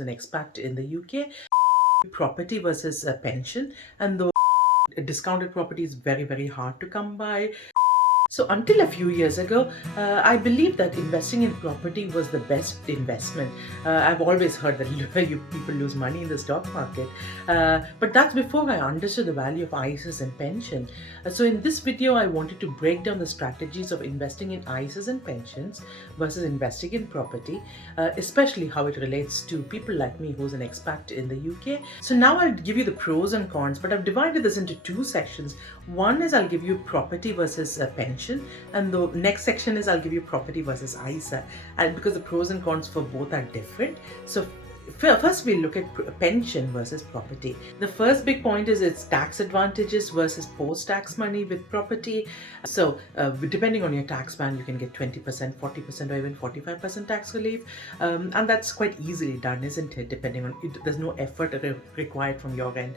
an expat in the UK, property versus a pension, and the discounted property is very hard to come by. So until a few years ago, I believed that investing in property was the best investment. I've always heard that people lose money in the stock market, but that's before I understood the value of ISAs and pension. So in this video, I wanted to break down the strategies of investing in ISAs and pensions versus investing in property, especially how it relates to people like me who's an expat in the UK. So now I'll give you the pros and cons, but I've divided this into two sections. One is I'll give you property versus pension, and the next section is I'll give you property versus ISA, and because the pros and cons for both are different. So first we look at pension versus property. The first big point is its tax advantages versus post-tax money with property. So depending on your tax band, you can get 20%, 40%, or even 45% tax relief, and that's quite easily done, isn't it? Depending on it, there's no effort required from your end.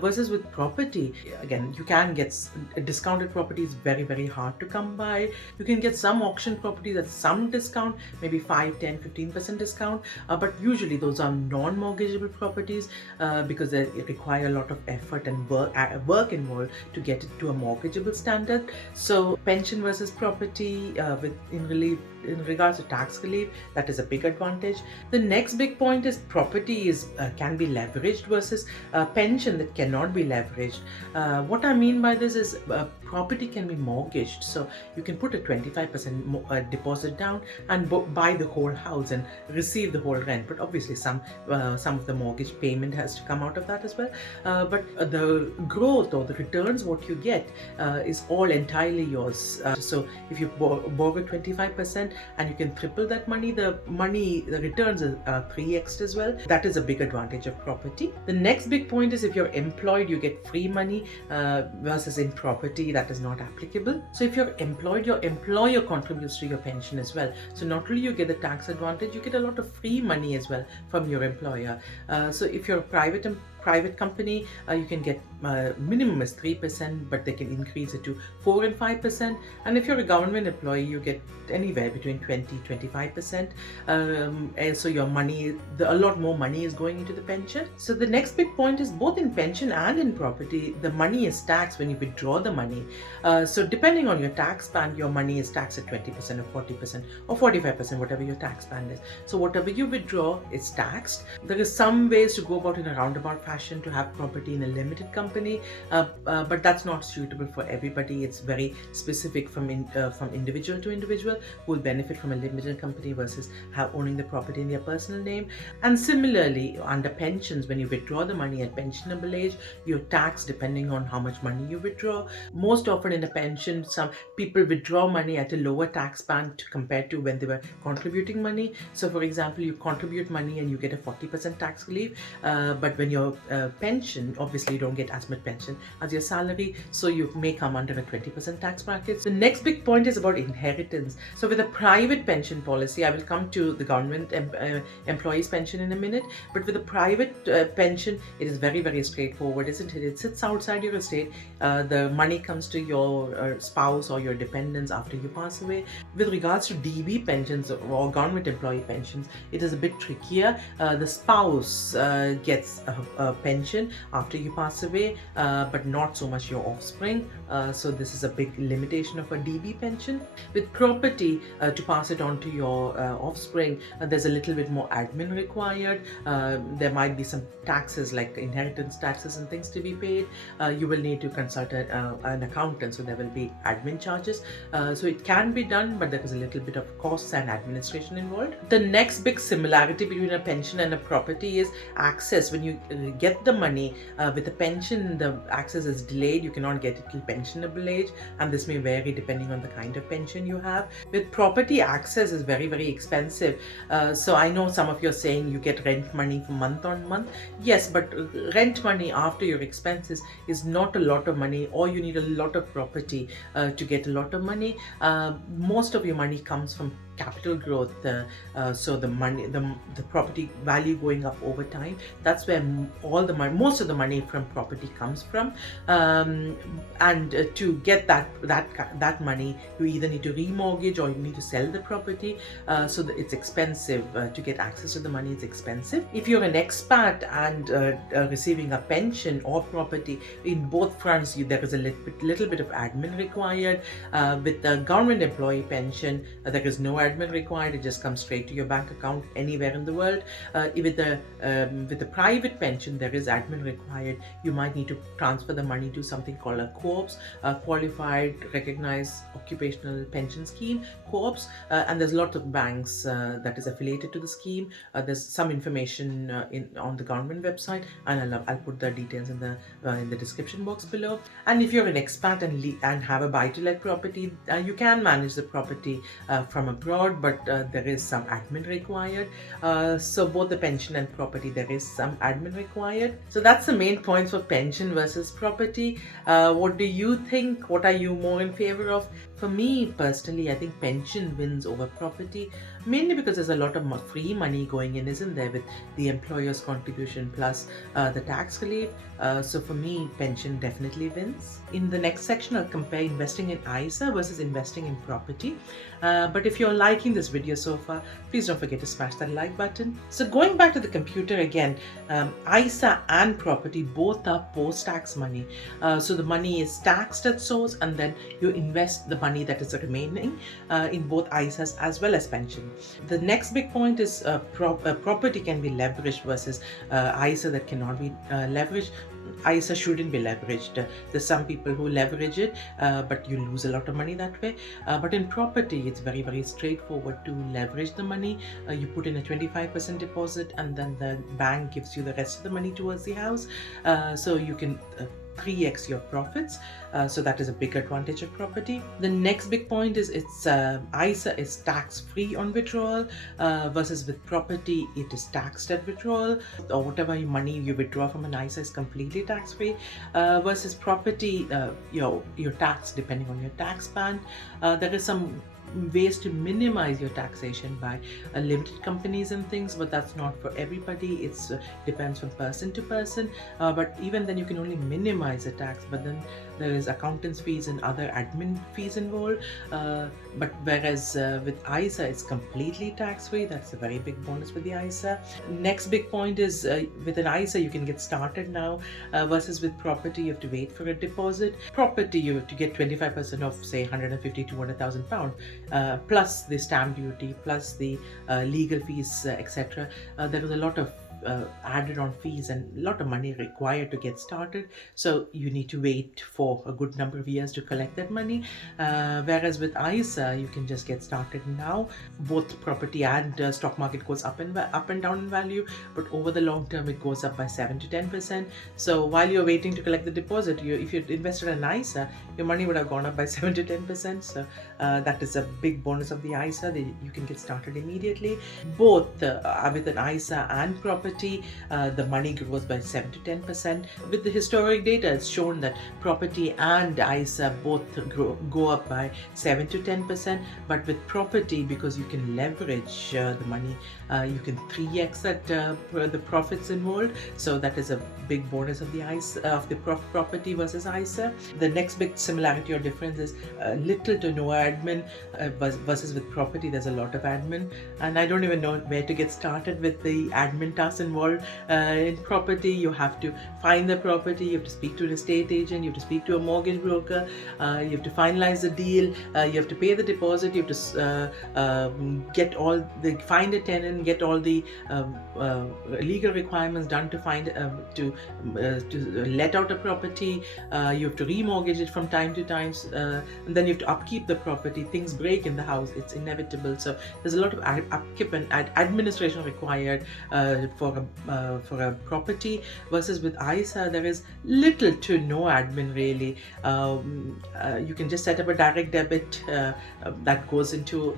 Versus with property, again, you can get discounted property is very hard to come by. You can get some auction properties at some discount, maybe 5, 10, 15% discount, but usually those are non-mortgageable properties because they require a lot of effort and work involved to get it to a mortgageable standard. So pension versus property in regards to tax relief, that is a big advantage. The next big point is property can be leveraged versus pension that cannot be leveraged. What I mean by this is property can be mortgaged, so you can put a 25% deposit down and buy the whole house and receive the whole rent. But obviously some of the mortgage payment has to come out of that as well. But the growth or the returns what you get is all entirely yours. So if you borrow 25% and you can triple that money, the returns are 3x as well. That is a big advantage of property. The next big point is if you're employed, you get free money versus in property that is not applicable. So if you're employed, your employer contributes to your pension as well. So not only you get the tax advantage, you get a lot of free money as well from your employer. So if you're a private company, you can get minimum is 3%, but they can increase it to 4 and 5%. And if you're a government employee, you get anywhere between 20-25%. So your money, a lot more money is going into the pension. So the next big point is both in pension and in property, the money is taxed when you withdraw the money. So depending on your tax band, your money is taxed at 20% or 40% or 45%, whatever your tax band is. So whatever you withdraw is taxed. There is some ways to go about in a roundabout fashion to have property in a limited company, but that's not suitable for everybody. It's very specific from individual to individual who will benefit from a limited company versus owning the property in their personal name. And similarly, under pensions, when you withdraw the money at pensionable age, you're taxed depending on how much money you withdraw. Most often in a pension, some people withdraw money at a lower tax band compared to when they were contributing money. So for example, you contribute money and you get a 40% tax relief, but when your pension, obviously you don't get as much pension as your salary, so you may come under a 20% tax bracket. The next big point is about inheritance. So with a private pension policy, I will come to the government employees pension in a minute, but with a private pension, it is very straightforward, isn't it? It sits outside your estate. The money comes to your spouse or your dependents after you pass away. With regards to DB pensions or government employee pensions, it is a bit trickier. The spouse gets a pension after you pass away, but not so much your offspring. So this is a big limitation of a DB pension. With property, to pass it on to your offspring, there's a little bit more admin required. There might be some taxes like inheritance taxes and things to be paid. You will need to consult an accountant, so there will be admin charges. So it can be done, but there is a little bit of costs and administration involved. The next big similarity between a pension and a property is access. When you get the money with a pension, the access is delayed. You cannot get it till pensionable age, and this may vary depending on the kind of pension you have. With property, access is very expensive. So I know some of you are saying you get rent money for month on month. Yes, but rent money after your expenses is not a lot of money, or you need a lot of property to get a lot of money. Most of your money comes from capital growth, so the property value going up over time. That's where all the money, most of the money from property comes from. And to get that money, you either need to remortgage or you need to sell the property. So that it's expensive to get access to the money. It's expensive. If you're an expat and receiving a pension or property, in both fronts, there is a little bit of admin required. With the government employee pension, there is no admin required. It just comes straight to your bank account anywhere in the world. With the private pension, there is admin required. You might need to transfer the money to something called a co-ops, Qualified Recognized Occupational Pension Scheme, co-ops, and there's lots of banks that is affiliated to the scheme. There's some information on the government website, and I'll put the details in the description box below. And if you're an expat and have a buy-to-let property, you can manage the property from abroad, but there is some admin required. So both the pension and property, there is some admin required. So that's the main points for pension versus property. What do you think? What are you more in favor of? For me personally, I think pension wins over property, mainly because there's a lot of free money going in, isn't there, with the employer's contribution plus the tax relief. So for me, pension definitely wins. In the next section, I'll compare investing in ISA versus investing in property. But if you're liking this video so far, please don't forget to smash that like button. So going back to the computer again, ISA and property both are post-tax money. So the money is taxed at source, and then you invest the money that is remaining in both ISAs as well as pension. The next big point is property can be leveraged versus ISA that cannot be leveraged. ISA shouldn't be leveraged. There's some people who leverage it, but you lose a lot of money that way. But in property, it's very, very straightforward to leverage the money. You put in a 25% deposit, and then the bank gives you the rest of the money towards the house. So you can 3x your profits. So that is a big advantage of property. The next big point is ISA is tax free on withdrawal, versus with property it is taxed at withdrawal, or whatever money you withdraw from an ISA is completely tax free, versus property you're taxed depending on your tax band. There is some ways to minimize your taxation by limited companies and things, but that's not for everybody. It's depends from person to person, but even then you can only minimize the tax, but then there is accountants fees and other admin fees involved, but whereas with ISA it's completely tax free. That's a very big bonus with the ISA. Next big point is with an ISA you can get started now, versus with property you have to wait for a deposit. Property you have to get 25% of say 150-200,000 pounds, plus the stamp duty, plus the legal fees, etc. There is a lot of added on fees and a lot of money required to get started, so you need to wait for a good number of years to collect that money, whereas with ISA you can just get started now. Both property and stock market goes up and down in value, but over the long term it goes up by 7-10%. So while you're waiting to collect the deposit, if you invested in ISA, your money would have gone up by 7-10%. So that is a big bonus of the ISA, that you can get started immediately. Both with an ISA and property, the money grows by 7-10%. With the historic data, it's shown that property and ISA both go up by 7-10%. But with property, because you can leverage the money, you can 3x the profits involved. So that is a big bonus of the ISA, of the property versus ISA. The next big similarity or difference is little to no admin, versus with property there's a lot of admin, and I don't even know where to get started with the admin tasks involved. In property you have to find the property, you have to speak to an estate agent, you have to speak to a mortgage broker, you have to finalize the deal, you have to pay the deposit, you have to find a tenant, get all the legal requirements done to find to let out a property, you have to remortgage it from time to time, and then you have to upkeep the property. Things break in the house, it's inevitable, so there's a lot of upkeep and administration required for for a property versus with ISA, there is little to no admin really. You can just set up a direct debit that goes into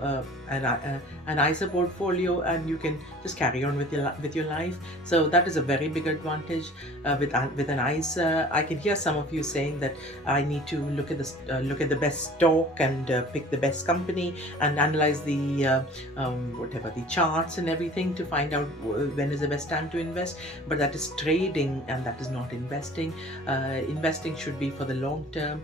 an ISA portfolio, and you can just carry on with your life. So that is a very big advantage with an ISA. I can hear some of you saying that I need to look at the best stock and pick the best company and analyze the whatever the charts and everything to find out when is the best time to invest. But that is trading, and that is not investing. Investing should be for the long term,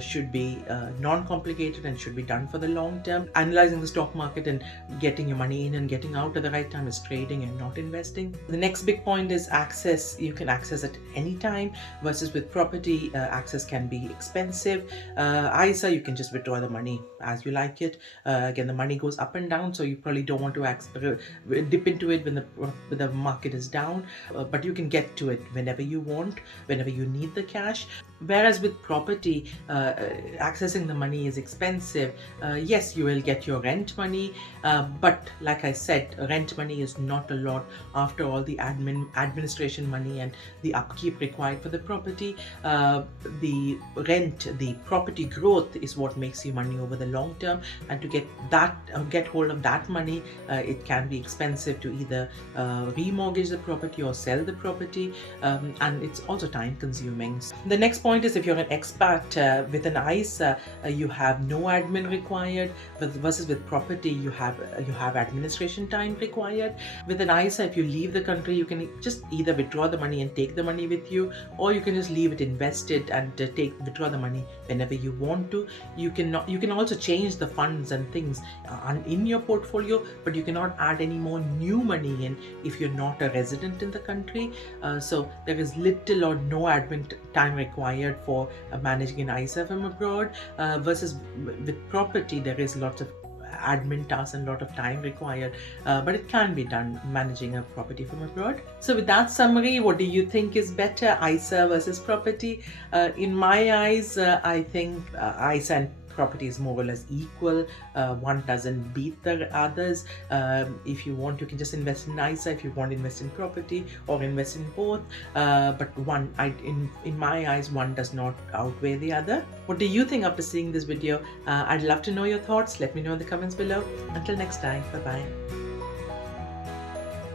should be non-complicated, and should be done for the long term. Analyzing the stock market and getting your money in and getting out at the right time is trading and not investing. The next big point is access. You can access at any time, versus with property, access can be expensive. ISA, you can just withdraw the money as you like it. Again, the money goes up and down, so you probably don't want to dip into it when the market is down, but you can get to it whenever you want, whenever you need the cash. Whereas with property, accessing the money is expensive. Yes, you will get your rent money, but like I said, rent money is not a lot after all the administration money and the upkeep required for the property. The property growth is what makes you money over the long term, and to get hold of that money, it can be expensive to either remortgage the property or sell the property, and it's also time consuming. The next point is, if you're an expat with an ISA, you have no admin required, versus with property you have administration time required. With an ISA, if you leave the country, you can just either withdraw the money and take the money with you, or you can just leave it invested and withdraw the money whenever you want to. You can also change the funds and things in your portfolio, but you cannot add any more new money in if you're not a resident in the country. So there is little or no admin time required for managing an ISA from abroad, versus with property there is lots of admin tasks and a lot of time required, but it can be done managing a property from abroad. So with that summary, what do you think is better, ISA versus property? In my eyes, I think ISA and property is more or less equal. One doesn't beat the others. If you want, you can just invest in ISA. If you want to invest in property, or invest in both, but in my eyes, one does not outweigh the other. What do you think after seeing this video? I'd love to know your thoughts. Let me know in the comments below. Until next time, bye bye.